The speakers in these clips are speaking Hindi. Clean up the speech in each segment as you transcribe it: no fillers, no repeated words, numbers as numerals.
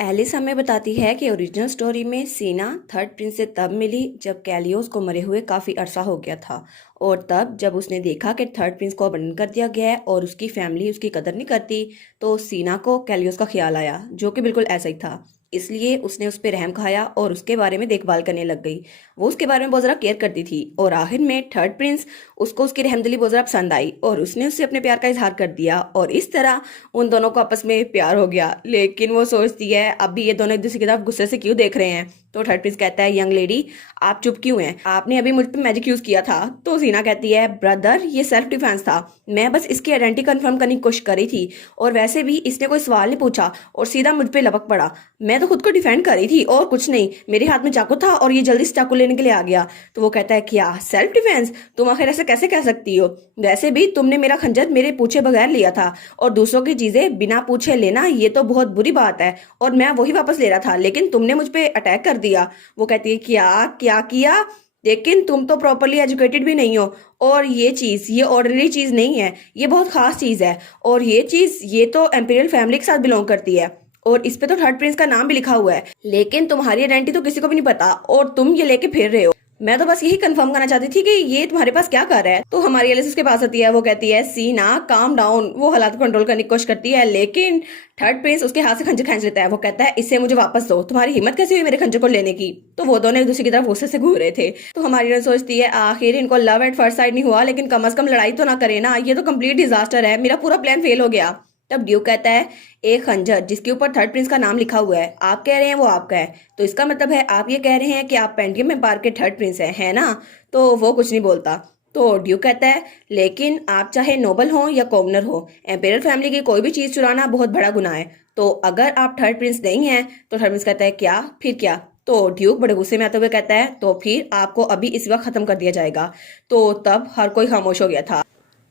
एलिस हमें बताती है कि ओरिजिनल स्टोरी में सीना थर्ड प्रिंस से तब मिली जब कैलियोस को मरे हुए काफ़ी अरसा हो गया था। और तब जब उसने देखा कि थर्ड प्रिंस को अबंडन कर दिया गया है और उसकी फैमिली उसकी कदर नहीं करती, तो सीना को कैलियोस का ख्याल आया, जो कि बिल्कुल ऐसा ही था। इसलिए उसने उस पर रहम खाया और उसके बारे में देखभाल करने लग गई। वो उसके बारे में बहुत ज़्यादा केयर करती थी और आखिर में थर्ड प्रिंस उसको उसकी रहमदिली बहुत ज़्यादा पसंद आई और उसने उससे अपने प्यार का इजहार कर दिया और इस तरह उन दोनों को आपस में प्यार हो गया। लेकिन वो सोचती है अभी ये दोनों एक दूसरे की तरफ गुस्से से क्यों देख रहे हैं। तो थर्ड प्रिंस कहता है, यंग लेडी आप चुप क्यों हैं, आपने अभी मुझ पे मैजिक यूज किया था। तो सीना कहती है, ब्रदर ये सेल्फ डिफेंस था, मैं बस इसकी आइडेंटिटी कंफर्म करने की कोशिश करी थी और वैसे भी इसने कोई सवाल नहीं पूछा और सीधा मुझ पे लपक पड़ा। मैं तो खुद को डिफेंड करी थी और कुछ नहीं, मेरे हाथ में चाकू था और ये जल्दी से चाकू लेने के लिए आ गया। तो वो कहता है, क्या सेल्फ डिफेंस, तुम आखिर ऐसे कैसे कह सकती हो, वैसे भी तुमने मेरा खंजर मेरे पूछे बगैर लिया था और दूसरों की चीजें बिना पूछे लेना ये तो बहुत बुरी बात है और मैं वही वापस ले रहा था, लेकिन तुमने मुझ पे अटैक कर दिया। वो कहती है, क्या क्या किया, लेकिन तुम तो प्रॉपरली एजुकेटेड भी नहीं हो और ये ऑर्डिनरी चीज नहीं है, ये बहुत खास चीज है और ये तो एम्पीरियल फैमिली के साथ बिलोंग करती है और इस पे तो थर्ड प्रिंस का नाम भी लिखा हुआ है, लेकिन तुम्हारी आइडेंटिटी तो किसी को भी नहीं पता और तुम ये लेके फिर रहे हो। मैं तो बस यही कंफर्म करना चाहती थी कि ये तुम्हारे पास क्या कर रहा है। तो हमारी एलिस उसके पास आती है, वो कहती है, सीना काम डाउन। वो हालात को कंट्रोल करने की कोशिश करती है, लेकिन थर्ड प्रिंस उसके हाथ से खंजर खींच लेता है। वो कहता है, इसे मुझे वापस दो, तुम्हारी हिम्मत कैसी हुई मेरे खंजर को लेने की। तो वो दोनों एक दूसरे की तरफ गुस्से से घूर रहे थे। तो हमारी एलिस सोचती है आखिर इनको लव एट फर्स्ट साइड नहीं हुआ, लेकिन कम अज कम लड़ाई तो ना करे ना, ये तो कंप्लीट डिजास्टर है, मेरा पूरा प्लान फेल हो गया। तब ड्यूक कहता है, एक खंजर जिसके ऊपर थर्ड प्रिंस का नाम लिखा हुआ है, आप कह रहे हैं वो आपका है, तो इसका मतलब है आप ये कह रहे हैं कि आप पेंडियम एम्पायर के थर्ड प्रिंस हैं, है ना। तो वो कुछ नहीं बोलता। तो ड्यूक कहता है, लेकिन आप चाहे नोबल हो या कॉमनर हो, एम्पेरर फैमिली की कोई भी चीज चुराना बहुत बड़ा गुनाह है। तो अगर आप थर्ड प्रिंस नहीं हैं, तो थर्ड प्रिंस कहता है, क्या फिर क्या। तो ड्यूक बड़े गुस्से में आते हुए कहता है, तो फिर आपको अभी इस वक्त खत्म कर दिया जाएगा। तो तब हर कोई खामोश हो गया था।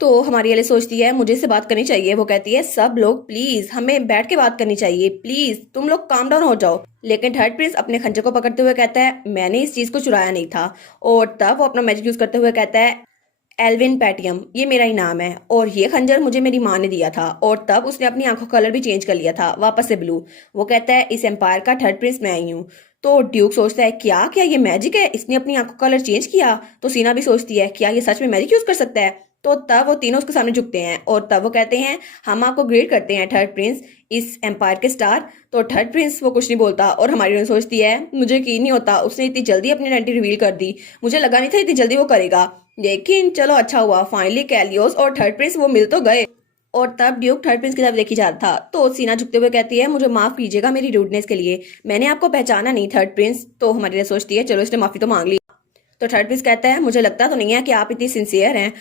तो हमारी एलिस सोचती है मुझे से बात करनी चाहिए। वो कहती है, सब लोग प्लीज हमें बैठ के बात करनी चाहिए, प्लीज तुम लोग काम डाउन हो जाओ। लेकिन थर्ड प्रिंस अपने खंजर को पकड़ते हुए कहता है, मैंने इस चीज को चुराया नहीं था। और तब वो अपना मैजिक यूज करते हुए कहता है, एल्विन पैटियम ये मेरा ही नाम है और ये खंजर मुझे मेरी माँ ने दिया था। और तब उसने अपनी आंखों का कलर भी चेंज कर लिया था वापस से ब्लू। वो कहता है, इस एम्पायर का थर्ड प्रिंस मैं आई हूँ। तो ड्यूक सोचता है, क्या क्या ये मैजिक है, इसने अपनी आंखों का कलर चेंज किया। तो सीना भी सोचती है, क्या ये सच में मैजिक यूज कर सकता है। तो तब वो तीनों उसके सामने झुकते हैं और तब वो कहते हैं, हम आपको ग्रेट करते हैं थर्ड प्रिंस, इस एम्पायर के स्टार। तो थर्ड प्रिंस वो कुछ नहीं बोलता और हमारी सोचती है, मुझे यकीन नहीं होता उसने इतनी जल्दी अपनी आइडेंटिटी रिवील कर दी, मुझे लगा नहीं था इतनी जल्दी वो करेगा। लेकिन चलो अच्छा हुआ, फाइनली कैलियोस और थर्ड प्रिंस वो मिल तो गए। और तब ड्यूक थर्ड प्रिंस की तरफ देखी जा रहा था। तो सीना झुकते हुए कहती है, मुझे माफ कीजिएगा मेरी रूडनेस के लिए, मैंने आपको पहचाना नहीं थर्ड प्रिंस। तो हमारी सोचती है, चलो इसने माफी तो मांग ली। तो थर्ड प्रिंस कहता है, मुझे लगता तो नहीं है कि आप इतनी सिंसियर हैं।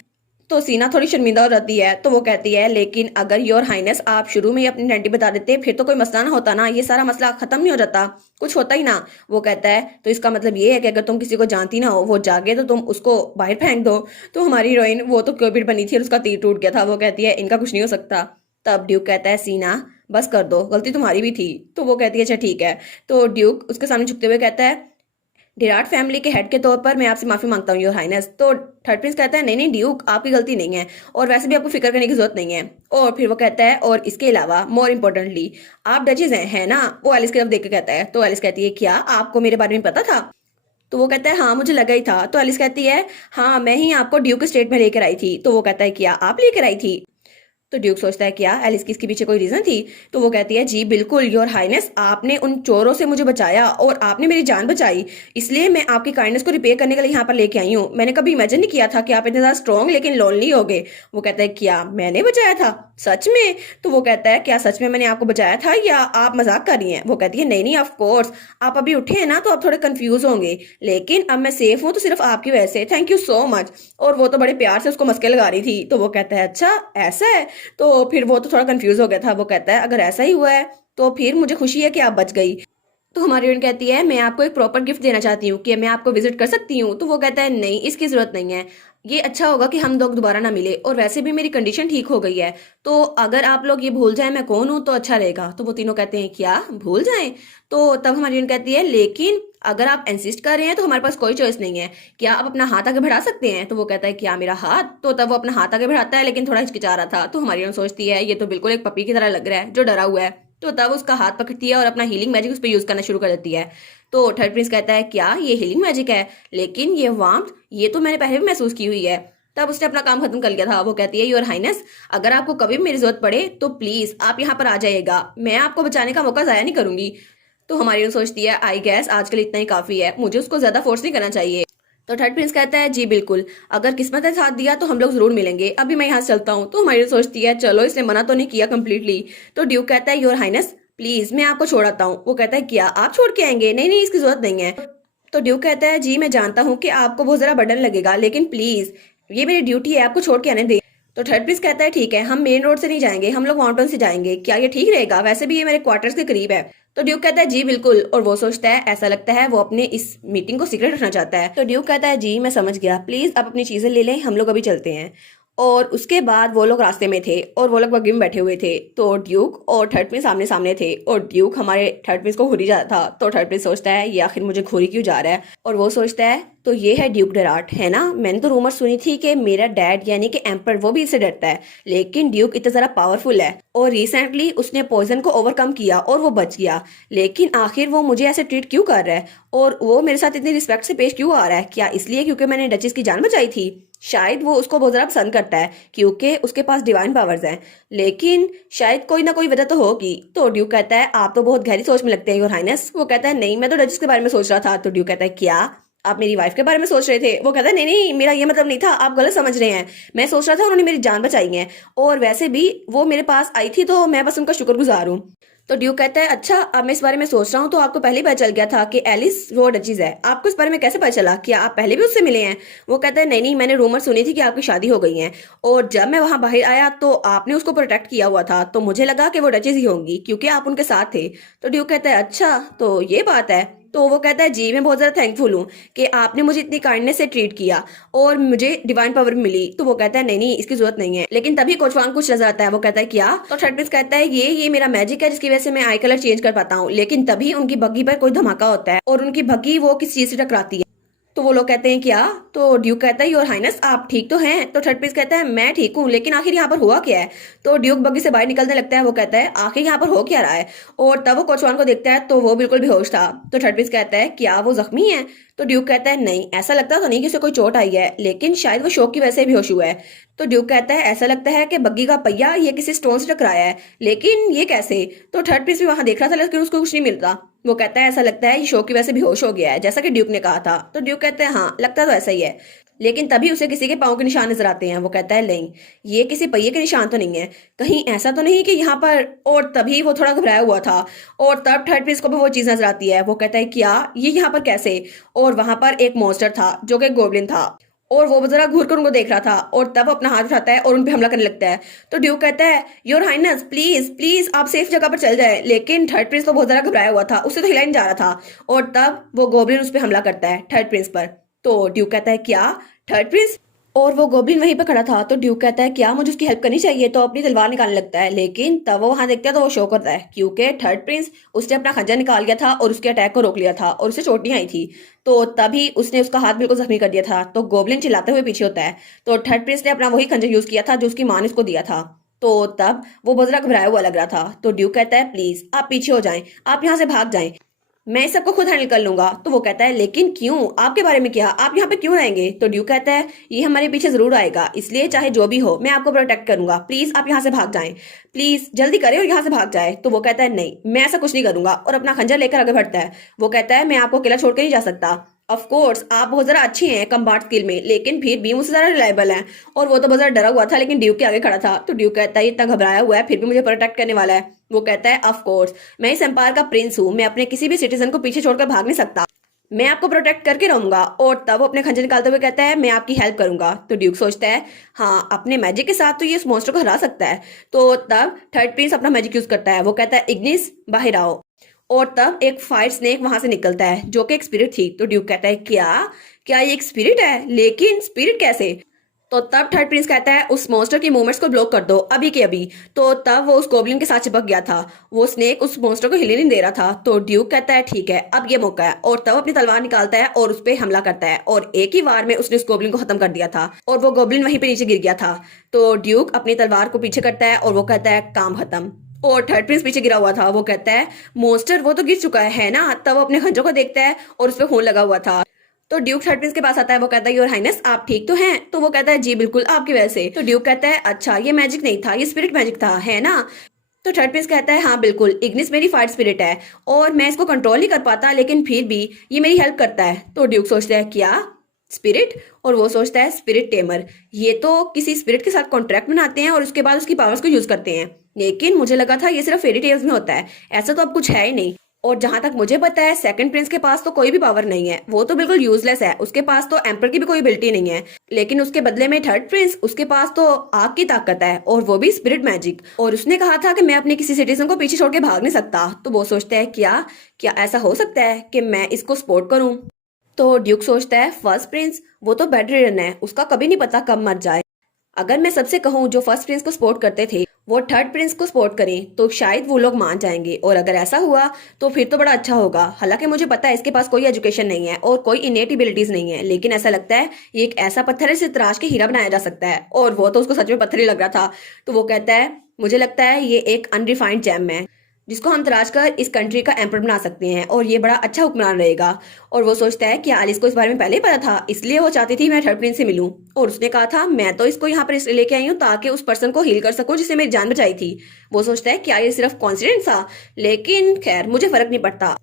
तो सीना थोड़ी शर्मिंदा हो जाती है। तो वो कहती है, लेकिन अगर योर हाइनेस आप शुरू में ही अपनी आइडेंटिटी बता देते फिर तो कोई मसला ना होता ना, ये सारा मसला खत्म नहीं हो जाता, कुछ होता ही ना। वो कहता है, तो इसका मतलब ये है कि अगर तुम किसी को जानती ना हो, वो जागे तो तुम उसको बाहर फेंक दो। तो हमारी हीरोइन वो तो क्यूपिड बनी थी और उसका तीर टूट गया था। वो कहती है, इनका कुछ नहीं हो सकता। तब ड्यूक कहता है, सीना बस कर दो, गलती तुम्हारी भी थी। तो वो कहती है, अच्छा ठीक है। तो ड्यूक उसके सामने झुकते हुए कहता है, डिराट फैमिली के हेड के तौर पर मैं आपसे माफी मांगता हूँ योर हाइनेस। तो थर्ड प्रिंस कहता है, नहीं नहीं ड्यूक आपकी गलती नहीं है और वैसे भी आपको फिक्र करने की जरूरत नहीं है। और फिर वो कहता है, और इसके अलावा मोर इम्पोर्टेंटली आप डचेस हैं, है ना। वो एलिस की तरफ देख के कहता है। तो एलिस कहती है, क्या आपको मेरे बारे में पता था। तो वो कहता है, हाँ मुझे लगा ही था। तो एलिस कहती है, हाँ मैं ही आपको ड्यूक स्टेट में लेकर आई थी। तो वो कहता है, क्या आप लेकर आई थी। तो ड्यूक सोचता है, क्या एलिस की इसके पीछे कोई रीजन थी। तो वो कहती है, जी बिल्कुल योर हाइनेस, आपने उन चोरों से मुझे बचाया और आपने मेरी जान बचाई, इसलिए मैं आपकी काइंडनेस को रिपेयर करने के लिए यहाँ पर लेके आई हूँ। मैंने कभी इमेजिन नहीं किया था कि आप इतने ज्यादा स्ट्रॉन्ग लेकिन लोनली हो गए। वो कहता है, क्या मैंने बचाया था सच में। तो वो कहता है, क्या सच में मैंने आपको बचाया था या आप मजाक कर रही हैं। वो कहती है, नहीं नहीं ऑफ कोर्स, आप अभी उठे हैं ना तो आप थोड़े कंफ्यूज होंगे, लेकिन अब मैं सेफ हूँ तो सिर्फ आपकी वजह से, थैंक यू सो मच। और वो तो बड़े प्यार से उसको मस्के लगा रही थी। तो वो कहता है, अच्छा ऐसा है। तो फिर वो तो थोड़ा कंफ्यूज हो गया था। वो कहता है, अगर ऐसा ही हुआ है तो फिर मुझे खुशी है कि आप बच गई। तो हमारी हीरोइन कहती है, मैं आपको एक प्रॉपर गिफ्ट देना चाहती हूँ, कि मैं आपको विजिट कर सकती हूँ। तो वो कहता है, नहीं इसकी जरूरत नहीं है, ये अच्छा होगा कि हम लोग दोबारा ना मिले और वैसे भी मेरी कंडीशन ठीक हो गई है, तो अगर आप लोग ये भूल जाए मैं कौन हूँ तो अच्छा रहेगा। तो वो तीनों कहते हैं, क्या भूल जाएं। तो तब हमारी हीरोइन कहती है, लेकिन अगर आप इंसिस्ट कर रहे हैं तो हमारे पास कोई चॉइस नहीं है, क्या आप अपना हाथ आगे बढ़ा सकते हैं। तो वो कहता है, क्या मेरा हाथ। तो तब वो अपना हाथ आगे बढ़ाता है लेकिन थोड़ा हिचकिचा रहा था। तो हमारी हीरोइन सोचती है, ये तो बिल्कुल एक पपी की तरह लग रहा है जो डरा हुआ है। तो तब उसका हाथ पकड़ती है और अपना हीलिंग मैजिक उस पर यूज करना शुरू कर देती है। तो थर्ड प्रिंस कहता है क्या ये हीलिंग मैजिक है, लेकिन ये वार्मथ ये तो मैंने पहले भी महसूस की हुई है। तब उसने अपना काम खत्म कर लिया था। वो कहती है योर हाइनेस, अगर आपको कभी भी मेरी जरूरत पड़े तो प्लीज आप यहाँ पर आ जाइएगा, मैं आपको बचाने का मौका जाया नहीं करूंगी। तो हमारी हीरोइन सोचती है आई गैस आजकल इतना ही काफी है, मुझे उसको ज्यादा फोर्स नहीं करना चाहिए। तो थर्ड प्रिंस कहता है जी बिल्कुल, अगर किस्मत ने साथ दिया तो हम लोग जरूर मिलेंगे, अभी मैं यहाँ से चलता हूँ। तो हमारी सोचती है चलो इसने मना तो नहीं किया कम्प्लीटली। तो ड्यूक कहता है योर हाइनेस प्लीज मैं आपको छोड़ आता हूँ। वो कहता है क्या आप छोड़ के आएंगे, नहीं नहीं इसकी जरूरत नहीं है। तो ड्यूक कहता है जी मैं जानता हूँ कि आपको बहुत जरा बर्डन लगेगा, लेकिन प्लीज ये मेरी ड्यूटी है आपको छोड़ के आने दे। तो थर्ड प्रिंस कहता है ठीक है, हम मेन रोड से नहीं जाएंगे, हम लोग माउंटेन से जाएंगे, क्या ये ठीक रहेगा, वैसे भी ये मेरे क्वार्टर्स के करीब है। तो ड्यूक कहता है जी बिल्कुल, और वो सोचता है ऐसा लगता है वो अपने इस मीटिंग को सीक्रेट रखना चाहता है। तो ड्यूक कहता है जी मैं समझ गया, प्लीज आप अपनी चीजें ले लें, हम लोग अभी चलते हैं। और उसके बाद वो लोग रास्ते में थे और वो लोग बग्गी में बैठे हुए थे। तो ड्यूक और थर्ड प्रिंस सामने सामने थे और ड्यूक हमारे थर्ड प्रिंस को घूरी जा रहा था। तो थर्ड प्रिंस सोचता है ये आखिर मुझे घूरी क्यों जा रहा है, और वो सोचता है तो ये है ड्यूक डेराट है ना, मैंने तो रूमर सुनी थी कि मेरा डैड यानी कि एम्पर वो भी इससे डरता है, लेकिन ड्यूक इतना जरा पावरफुल है और रिसेंटली उसने पॉइजन को ओवरकम किया और वो बच गया, लेकिन आखिर वो मुझे ऐसे ट्रीट क्यों कर रहा है और वो मेरे साथ इतनी रिस्पेक्ट से पेश क्यों आ रहा है, क्या इसलिए क्योंकि मैंने डचेस की जान बचाई थी। शायद वो उसको बहुत ज्यादा पसंद करता है क्योंकि उसके पास डिवाइन पावर्स हैं, लेकिन शायद कोई ना कोई वजह तो होगी। तो ड्यूक कहता है आप तो बहुत गहरी सोच में लगते हैं योर हाइनेस। वो कहता है नहीं मैं तो डचेस के बारे में सोच रहा था। तो ड्यूक कहता है क्या आप मेरी वाइफ के बारे में सोच रहे थे। वो कहता है नहीं नहीं मेरा ये मतलब नहीं था, आप गलत समझ रहे हैं, मैं सोच रहा था उन्होंने मेरी जान बचाई है और वैसे भी वो मेरे पास आई थी तो मैं बस उनका शुक्रगुजार हूँ। तो ड्यूक कहता है अच्छा अब मैं इस बारे में सोच रहा हूँ तो आपको पहले ही पता चल गया था कि एलिस वो डचीज है, आपको इस बारे में कैसे पता चला, क्या आप पहले भी उससे मिले हैं। वो कहता है नहीं नहीं मैंने रूमर सुनी थी कि आपकी शादी हो गई है और जब मैं वहां बाहर आया तो आपने उसको प्रोटेक्ट किया हुआ था तो मुझे लगा कि वो डचीज ही होंगी क्योंकि आप उनके साथ थे। तो ड्यूक कहता है अच्छा तो ये बात है। तो वो कहता है जी मैं बहुत ज्यादा थैंकफुल हूँ कि आपने मुझे इतनी काइंडनेस से ट्रीट किया और मुझे डिवाइन पावर मिली। तो वो कहता है नहीं नहीं इसकी जरूरत नहीं है, लेकिन तभी कोच वांग कुछ नजर आता है। वो कहता है क्या। तो थर्ड प्रिंस कहता है ये मेरा मैजिक है जिसकी वजह से मैं आई कलर चेंज कर पाता हूँ, लेकिन तभी उनकी बग्गी पर कोई धमाका होता है और उनकी बग्गी वो किस चीज से टकराती है। तो वो लोग कहते हैं क्या। तो ड्यूक कहता है योर हाइनेस आप ठीक तो हैं। तो थर्ड प्रिंस कहता है मैं ठीक हूँ, लेकिन आखिर यहाँ पर हुआ क्या है। तो ड्यूक बग्गी से बाहर निकलने लगता है। वो कहता है आखिर यहाँ पर हो क्या रहा है, और तब वो कोचवान को देखता है तो वो बिल्कुल बेहोश था। तो थर्ड प्रिंस कहता है क्या वो जख्मी है। तो ड्यूक कहता है नहीं ऐसा लगता तो नहीं कि उसे कोई चोट आई है, लेकिन शायद वो शौक की वजह से बेहोश हुआ है। तो ड्यूक कहता है ऐसा लगता है कि बग्गी का पहिया ये किसी स्टोन से टकराया है, लेकिन ये कैसे। तो थर्ड प्रिंस भी वहां देख रहा था लेकिन उसको कुछ नहीं मिलता। वो कहता है ऐसा लगता है ये शौक की वजह से बेहोश हो गया है जैसा कि ड्यूक ने कहा था। तो ड्यूक कहते हैं हाँ लगता तो ऐसा ही है, लेकिन तभी उसे किसी के पाँव के निशान नजर आते हैं। वो कहता है नहीं ये किसी पहिए के निशान तो नहीं है, कहीं ऐसा तो नहीं कि यहाँ पर। और तभी वो थोड़ा घबराया हुआ था और तब थर्ड प्रिंस को भी वो चीज नजर आती है। वो कहता है क्या ये यहाँ पर कैसे। और वहां पर एक मॉन्स्टर था जो कि गोब्लिन था और वो जरा घूर कर उनको देख रहा था और तब अपना हाथ उठाता है और उन पे हमला करने लगता है। तो ड्यूक कहता है योर हाइनेस प्लीज प्लीज आप सेफ जगह पर चल जाए, लेकिन थर्ड प्रिंस तो बहुत ज्यादा घबराया हुआ था, उसे तो हिला नहीं जा रहा था। और तब वो गोब्लिन उस पर हमला करता है थर्ड प्रिंस पर। तो ड्यूक कहता है क्या थर्ड प्रिंस, और वो गोब्लिन वहीं पर खड़ा था। तो ड्यूक कहता है क्या मुझे उसकी हेल्प करनी चाहिए। तो अपनी तलवार निकालने लगता है, लेकिन तब वो वहां देखता है तो वो शो करता है क्योंकि थर्ड प्रिंस उसने अपना खंजर निकाल लिया था और उसके अटैक को रोक लिया था और उसे चोट नहीं आई थी। तो तभी उसने उसका हाथ बिल्कुल जख्मी कर दिया था। तो गोब्लिन चिल्लाते हुए पीछे होता है। तो थर्ड प्रिंस ने अपना वही खंजर यूज किया था जो उसकी माँ ने उसको दिया था। तो तब वो बहुत ज्यादा घबराया हुआ लग रहा था। तो ड्यूक कहता है प्लीज आप पीछे हो जाएं, आप यहाँ से भाग जाएं, मैं इस सबको खुद हैंडल कर लूंगा। तो वो कहता है लेकिन क्यों, आपके बारे में क्या, आप यहाँ पे क्यों रहेंगे। तो ड्यूक कहता है ये हमारे पीछे जरूर आएगा, इसलिए चाहे जो भी हो मैं आपको प्रोटेक्ट करूंगा, प्लीज आप यहाँ से भाग जाएं, प्लीज जल्दी करें और यहाँ से भाग जाए। तो वो कहता है नहीं मैं ऐसा कुछ नहीं करूंगा और अपना खंजर लेकर आगे बढ़ता है। वो कहता है मैं आपको अकेला छोड़ के नहीं जा सकता। ऑफ कोर्स आप बहुत जरा अच्छे हैं कम्बाट स्किल में, लेकिन फिर भी मुझसे जरा रिलायबल हैं। और वो तो बहुत जरा डरा हुआ था लेकिन ड्यूक के आगे खड़ा था। तो ड्यूक कहता है इतना घबराया हुआ है फिर भी मुझे प्रोटेक्ट करने वाला है। वो कहता है ऑफ कोर्स मैं इस एम्पायर का प्रिंस हूँ, मैं अपने किसी भी सिटीजन को पीछे छोड़कर भाग नहीं सकता, मैं आपको प्रोटेक्ट करके रहूंगा। और तब वो अपने खंजर निकालते हुए कहता है मैं आपकी हेल्प करूंगा। तो ड्यूक सोचता है हाँ अपने मैजिक के साथ तो ये इस मॉन्स्टर को हरा सकता है। तो तब थर्ड प्रिंस अपना मैजिक यूज करता है। वो कहता है इग्निस बाहर आओ, और तब एक फायर स्नेक वहां से निकलता है जो कि एक स्पिरिट थी। तो ड्यूक कहता है क्या क्या ये एक स्पिरिट है, लेकिन स्पिरिट कैसे। तो तब थर्ड प्रिंस कहता है उस मॉन्स्टर की मूवमेंट्स को ब्लॉक कर दो अभी के अभी। तो तब वो उस गोब्लिन के साथ चिपक गया था, वो स्नेक उस मॉन्स्टर को हिलने नहीं दे रहा था। तो ड्यूक कहता है ठीक है अब ये मौका है, और तब अपनी तलवार निकालता है और उस पर हमला करता है और एक ही वार में उसने उस गोब्लिन को खत्म कर दिया था और वो गोब्लिन वहीं पे नीचे गिर गया था। तो ड्यूक अपनी तलवार को पीछे करता है और वो कहता है काम खत्म। और थर्ड प्रिंस पीछे गिरा हुआ था। वो कहता है मोस्टर वो तो गिर चुका है ना। तब वो अपने खंजर को देखता है और उस पर खून लगा हुआ था। तो ड्यूक थर्ड प्रिंस के पास आता है। वो कहता है योर हाइनेस आप ठीक तो हैं? तो वो कहता है जी बिल्कुल आपकी वजह से। तो ड्यूक कहता है अच्छा ये मैजिक नहीं था, ये स्पिरिट मैजिक था है ना। तो थर्ड प्रिंस कहता है हाँ बिल्कुल, इग्निस मेरी फायर स्पिरिट है और मैं इसको कंट्रोल नहीं कर पाता, लेकिन फिर भी ये मेरी हेल्प करता है। तो ड्यूक सोचता है क्या स्पिरिट, और वो सोचता है स्पिरिट टेमर, ये तो किसी स्पिरिट के साथ कॉन्ट्रैक्ट बनाते हैं और उसके बाद उसकी पावर्स को यूज करते हैं। लेकिन मुझे लगा था ये सिर्फ फेरी टेल्स में होता है, ऐसा तो अब कुछ है ही नहीं। और जहां तक मुझे पता है सेकंड प्रिंस के पास तो कोई भी पावर नहीं है, वो तो बिल्कुल यूजलेस है, उसके पास तो एम्पर की भी कोई एबिलिटी नहीं है। लेकिन उसके बदले में थर्ड प्रिंस, उसके पास तो आग की ताकत है और वो भी स्पिरिट मैजिक। और उसने कहा था कि मैं अपने किसी सिटीजन को पीछे छोड़ के भाग नहीं सकता। तो वो सोचता है क्या क्या ऐसा हो सकता है कि मैं इसको सपोर्ट करूं। तो ड्यूक सोचता है फर्स्ट प्रिंस वो तो बेड रिडन है, उसका कभी नहीं पता कब मर जाए। अगर मैं सबसे कहूँ जो फर्स्ट प्रिंस को सपोर्ट करते थे वो थर्ड प्रिंस को सपोर्ट करें तो शायद वो लोग मान जाएंगे, और अगर ऐसा हुआ तो फिर तो बड़ा अच्छा होगा। हालांकि मुझे पता है इसके पास कोई एजुकेशन नहीं है और कोई इनेट एबिलिटीज नहीं है, लेकिन ऐसा लगता है ये एक ऐसा पत्थर है जिसे तराश के हीरा बनाया जा सकता है। और वो तो उसको सच में पत्थर ही लग रहा था। तो वो कहता है मुझे लगता है ये एक अनरिफाइंड जेम है जिसको हम तराश कर इस कंट्री का एम्पर बना सकते हैं और ये बड़ा अच्छा हुक्मरान रहेगा। और वो सोचता है कि एलिस को इस बारे में पहले ही पता था, इसलिए वो चाहती थी मैं थर्ड प्रिंस से मिलूं। और उसने कहा था मैं तो इसको यहाँ पर इसलिए लेके आई हूँ ताकि उस पर्सन को हील कर सकूं जिसने मेरी जान बचाई थी। वो सोचता है क्या ये सिर्फ कॉन्सिडेंस था, लेकिन खैर मुझे फर्क नहीं पड़ता।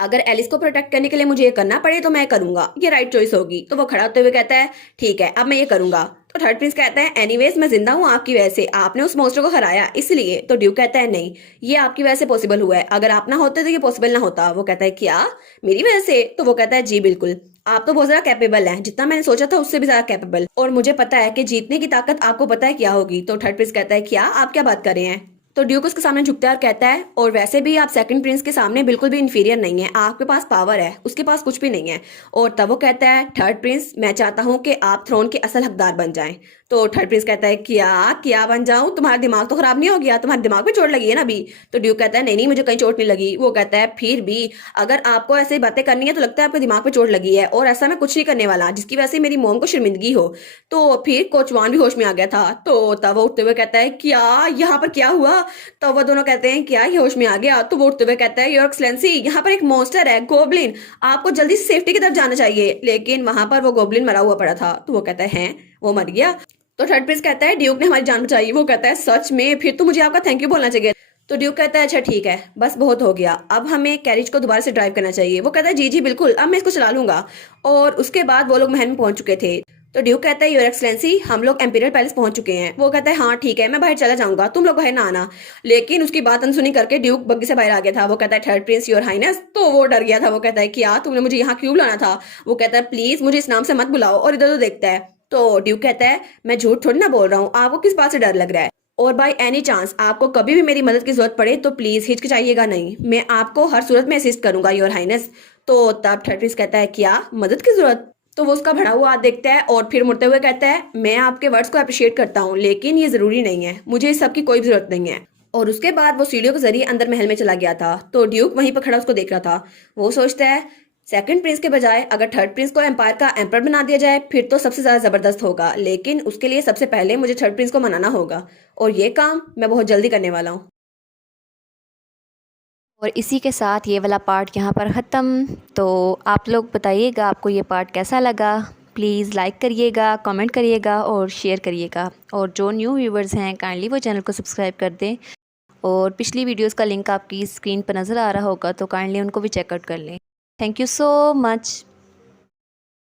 अगर एलिस को प्रोटेक्ट करने के लिए मुझे ये करना पड़े तो मैं करूंगा, ये राइट चॉइस होगी। तो वो खड़ा होते हुए कहता है ठीक है अब मैं ये करूंगा। तो थर्ड प्रिंस कहता है एनीवेज मैं जिंदा हूँ आपकी वजह से, आपने उस मॉन्स्टर को हराया इसलिए। तो ड्यूक कहता है नहीं ये आपकी वजह से पॉसिबल हुआ है, अगर आप ना होते तो ये पॉसिबल ना होता। वो कहता है क्या मेरी वजह से? तो वो कहता है जी बिल्कुल, आप तो बहुत ज्यादा कैपेबल हैं, जितना मैंने सोचा था उससे भी ज्यादा कैपेबल, और मुझे पता है कि जीतने की ताकत आपको पता है क्या होगी। तो थर्ड प्रिंस कहता है क्या आप क्या बात कर रहे हैं? तो ड्यूक उसके सामने झुकता है और कहता है और वैसे भी आप सेकंड प्रिंस के सामने बिल्कुल भी इंफीरियर नहीं है, आपके पास पावर है उसके पास कुछ भी नहीं है। और तब वो कहता है थर्ड प्रिंस मैं चाहता हूँ कि आप थ्रोन के असल हकदार बन जाएं। तो थर्ड प्रिंस कहता है क्या क्या बन जाऊं, तुम्हारा दिमाग तो खराब नहीं हो गया, तुम्हारे दिमाग पे चोट लगी है ना अभी? तो ड्यूक कहता है नहीं नहीं मुझे कहीं चोट नहीं लगी। वो कहता है फिर भी अगर आपको ऐसे बातें करनी है तो लगता है आपके दिमाग पे चोट लगी है, और ऐसा मैं कुछ नहीं करने वाला जिसकी वजह से मेरी मोम को शर्मिंदगी हो। तो फिर कोचवान भी होश में आ गया था। तो तब वो उठते हुए कहता है क्या यहाँ पर क्या हुआ? तो वो दोनों कहते हैं क्या ये होश में आ गया? तो वो उठते हुए कहता है योर एक्सलेंसी यहाँ पर एक मॉन्स्टर है गोब्लिन, आपको जल्दी से सेफ्टी की तरफ जाना चाहिए। लेकिन वहां पर वो गोब्लिन मरा हुआ पड़ा था। तो वो कहता है वो मर गया? तो थर्ड प्रिंस कहता है ड्यूक ने हमारी जान बचाई। वो कहता है सच में? फिर तो मुझे आपका थैंक यू बोलना चाहिए। तो ड्यूक कहता है अच्छा ठीक है बस बहुत हो गया, अब हमें कैरिज को दोबारा से ड्राइव करना चाहिए। वो कहता है जी जी बिल्कुल अब मैं इसको चला लूंगा। और उसके बाद वो लोग महल में पहुंच चुके थे। तो ड्यूक कहता है योर एक्सलेंसी हम लोग एम्पीरियल पैलेस पहुंच चुके हैं। वो कहता है हाँ ठीक है मैं बाहर चला जाऊंगा, तुम लोग बाहर ना आना। लेकिन उसकी बात अनसुनी करके ड्यूक बग्गी से बाहर आ गया था। वो कहता है थर्ड प्रिंस योर हाइनेस। तो वो डर गया था। वो कहता है क्या तुमने मुझे यहाँ क्यों बुलाना था? वो कहता है प्लीज मुझे इस नाम से मत बुलाओ, और इधर उधर देखता है। तो ड्यूक कहता है मैं झूठ थोड़ी ना बोल रहा हूँ, आपको किस बात से डर लग रहा है? और बाय एनी चांस आपको कभी भी मेरी मदद की जरूरत पड़े तो प्लीज हिचकिचाइएगा नहीं, मैं आपको हर सूरत में असिस्ट करूंगा योर हाइनेस। तो तब थर्ड प्रिंस कहता है क्या मदद की जरूरत? तो वो उसका भरा हुआ हाथ देखता है और फिर मुड़ते हुए कहता है मैं आपके वर्ड्स को अप्रिशिएट करता हूँ, लेकिन ये जरूरी नहीं है, मुझे इस सब की कोई जरूरत नहीं है। और उसके बाद वो सीढ़ियों के जरिए अंदर महल में चला गया था। तो ड्यूक वहीं पर खड़ा उसको देख रहा था। वो सोचता है सेकंड प्रिंस के बजाय अगर थर्ड प्रिंस को एम्पायर का एम्पर बना दिया जाए फिर तो सबसे ज्यादा जबरदस्त होगा, लेकिन उसके लिए सबसे पहले मुझे थर्ड प्रिंस को मनाना होगा, और ये काम मैं बहुत जल्दी करने वाला हूँ। और इसी के साथ ये वाला पार्ट यहाँ पर ख़त्म। तो आप लोग बताइएगा आपको ये पार्ट कैसा लगा। प्लीज़ लाइक करिएगा, कमेंट करिएगा और शेयर करिएगा। और जो न्यू व्यूवर्स हैं काइंडली वो चैनल को सब्सक्राइब कर दें। और पिछली वीडियोस का लिंक आपकी स्क्रीन पर नज़र आ रहा होगा तो काइंडली उनको भी चेकआउट कर लें। Thank you so much.